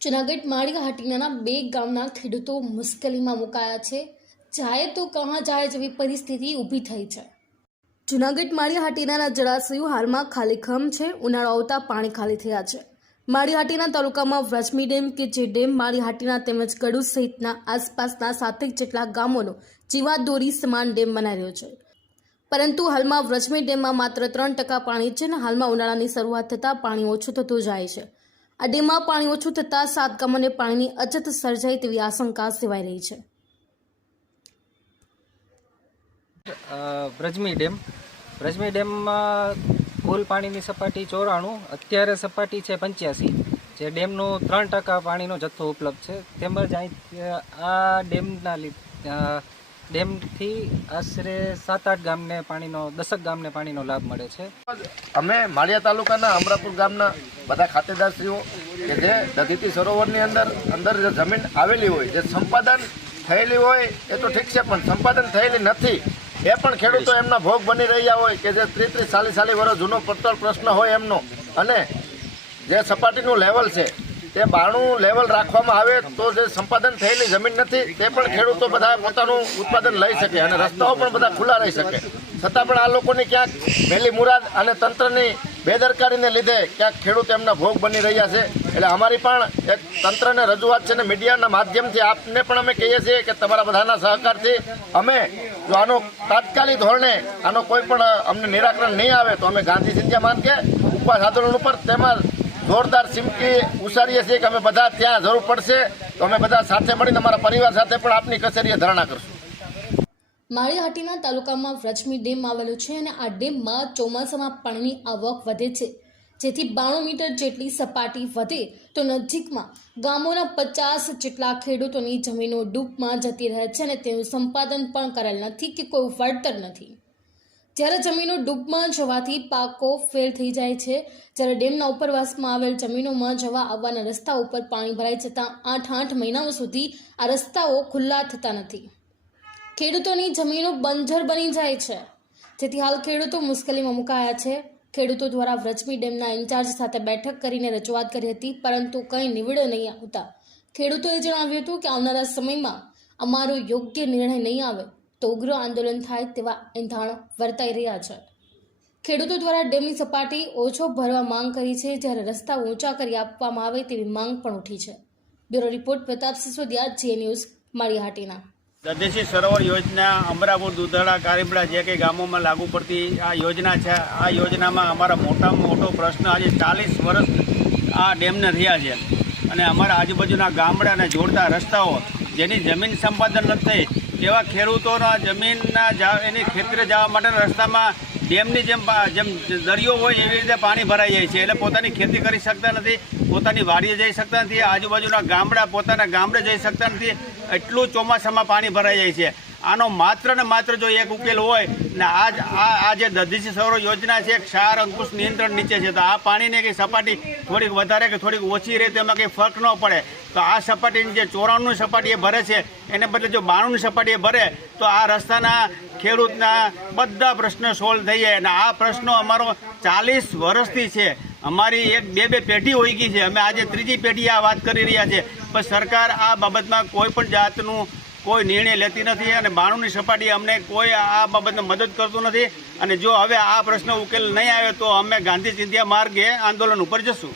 જૂનાગઢ માળી હાટીનાના બે ગામના ખેડૂતો મુશ્કેલીમાં મુકાયા છે. જાય તો કહા જાય જેવી પરિસ્થિતિ ઊભી થઈ છે. જૂનાગઢ માળી હાટીનાના જળાશયો હાલમાં ખાલીખમ છે. ઉનાળો આવતા પાણી ખાલી થયા છે. માળીહાટીના તાલુકામાં વ્રજમી ડેમ કે જે ડેમ માળીહાટીના તેમજ ગડુ સહિતના આસપાસના સાતેક જેટલા ગામોનો જીવાદોરી સમાન ડેમ બનાવ્યો છે. પરંતુ હાલમાં વ્રજમી ડેમમાં માત્ર ત્રણ ટકા પાણી છે અને હાલમાં ઉનાળાની શરૂઆત થતાં પાણી ઓછું થતું જાય છે. આ ડેમમાં પાણી ઓછું થતાં સાત ગામોને પાણીની અછત સર્જાય તેવી આશંકા સેવાઈ રહી છે. બ્રજમી ડેમ. બ્રજમી ડેમમાં કુલ પાણીની સપાટી ચોરાણું, અત્યારે સપાટી છે પંચ્યાસી. જે ડેમનો ત્રણ ટકા પાણીનો જથ્થો ઉપલબ્ધ છે. તેમજ અહીં આ ડેમના લીધે ડેમથી આશરે સાત, આઠ ગામને પાણીનો, દસક ગામને પાણીનો લાભ મળે છે. અમે માળિયા તાલુકાના અમરાપુર ગામના બધા ખાતેદારશ્રીઓ કે જે દધીતી સરોવરની અંદર અંદર જે જમીન આવેલી હોય, જે સંપાદન થયેલી હોય, એ તો ઠીક છે, પણ સંપાદન થયેલી નથી. એ પણ ખેડૂતો એમના ભોગ બની રહ્યા હોય કે જે ત્રીસ ત્રીસ, ચાલીસ ચાલીસ વર્ષ જૂનો પડતર પ્રશ્ન હોય એમનો. અને જે સપાટીનું લેવલ છે તે બાણું લેવલ રાખવામાં આવે તો જે સંપાદન થયેલી જમીન નથી, તે પણ ખેડૂતો બધા પોતાનું ઉત્પાદન લઈ શકે અને રસ્તાઓ પણ બધા ખુલ્લા રહી શકે. છતાં પણ આ લોકોની ક્યાંક વહેલી મુરાદ અને તંત્રની બેદરકારીને લીધે ક્યાંક ખેડૂત એમના ભોગ બની રહ્યા છે. એટલે અમારી પણ એક તંત્રને રજૂઆત છે ને મીડિયાના માધ્યમથી આપને પણ અમે કહીએ છીએ કે તમારા બધાના સહકારથી અમે જો આનો તાત્કાલિક ધોરણે આનો કોઈ પણ અમને નિરાકરણ નહીં આવે તો અમે ગાંધી સિંધિયા માન કે ઉપવાસ આંદોલન ઉપર તેમાં જોરદાર સિમકી ઉસારીએ છીએ કે અમે બધા ત્યાં જરૂર પડશે, તો અમે બધા સાથે મળીને અમારા પરિવાર સાથે પણ આપની કચેરીએ ધરણા કરશું. માળીહાટીના તાલુકામાં વ્રજમી ડેમ આવેલો છે અને આ ડેમમાં ચોમાસામાં પાણીની આવક વધે છે. જેથી બાણું મીટર જેટલી સપાટી વધે તો નજીકમાં ગામોના પચાસ જેટલા ખેડૂતોની જમીનો ડૂબમાં જતી રહે છે અને તેનું સંપાદન પણ કરેલ નથી કે કોઈ વળતર નથી. જ્યારે જમીનો ડૂબમાં જવાથી પાકો ફેલ થઈ જાય છે, જ્યારે ડેમના ઉપરવાસમાં આવેલ જમીનોમાં જવા આવવાના રસ્તા ઉપર પાણી ભરાઈ જતાં આઠ આઠ મહિનાઓ સુધી આ રસ્તાઓ ખુલ્લા થતા નથી. ખેડૂતોની જમીનો બંજર બની જાય છે. જેથી હાલ ખેડૂતો મુશ્કેલીમાં મુકાયા છે. ખેડૂતો દ્વારા વ્રજમી ડેમના ઇન્ચાર્જ સાથે બેઠક કરીને રજૂઆત કરી હતી, પરંતુ કંઈ નીવડે નહીં આવતા. ખેડૂતોએ જણાવ્યું હતું કે આવનારા સમયમાં અમારો યોગ્ય નિર્ણય નહીં આવે. તો ઉગ્ર આંદોલન થાય તેવા એંધાણ વર્તાઈ રહ્યા છે. ખેડૂતો દ્વારા ડેમની સપાટી ઓછો ભરવા માંગ કરી છે, જ્યારે રસ્તા ઊંચા કરી આપવામાં આવે તેવી માંગ પણ ઉઠી છે. બ્યુરો રિપોર્ટ પ્રતાપ સિસોદિયા જે ન્યૂઝ માળીહાટીના. દધેશી સરોવર યોજના અમરાપુર દુધાળા કારીબડા જે કંઈ ગામોમાં લાગુ પડતી આ યોજના છે, આ યોજનામાં અમારા મોટામાં મોટો પ્રશ્ન આજે ચાલીસ વર્ષ આ ડેમને રહ્યા છે. અને અમારા આજુબાજુના ગામડાને જોડતા રસ્તાઓ જેની જમીન સંપાદન નથી એવા ખેડૂતોના જમીનના એની ખેતરે જવા માટેના રસ્તામાં ડેમની જેમ જેમ દરિયો હોય એવી રીતે પાણી ભરાઈ જાય છે. એટલે પોતાની ખેતી કરી શકતા નથી, પોતાની વાડીએ જઈ શકતા નથી, આજુબાજુના ગામડા પોતાના ગામડે જઈ શકતા નથી. એટલું ચોમાસામાં પાણી ભરાઈ જાય છે. આનો માત્ર ને માત્ર જો એક ઉકેલ હોય ને આજ આ જે દધીસી સૌર યોજના છે ક્ષાર અંકુશ નિયંત્રણ નીચે છે. તો આ પાણીની કંઈ સપાટી થોડીક વધારે કે થોડીક ઓછી રહે તેમાં કંઈ ફરક ન પડે. તો આ સપાટીની જે ચોરાણું સપાટી એ ભરે છે, એને બદલે જો બાણુંની સપાટી એ ભરે, તો આ રસ્તાના ખેડૂતના બધા પ્રશ્નો સોલ્વ થઈ જાય. અને આ પ્રશ્નો અમારો ચાલીસ વર્ષથી છે. અમારી એક બે બે પેઢી હોઈ ગઈ છે. અમે આજે ત્રીજી પેઢી આ વાત કરી રહ્યા છે. પણ સરકાર આ બાબતમાં કોઈ પણ જાતનું કોઈ નિર્ણય લેતી નથી અને બાણુંની સપાટી અમને કોઈ આ બાબતમાં મદદ કરતું નથી. અને જો હવે આ પ્રશ્ન ઉકેલ નહીં આવે તો અમે ગાંધી ચિંધ્યા માર્ગે આંદોલન ઉપર જશું.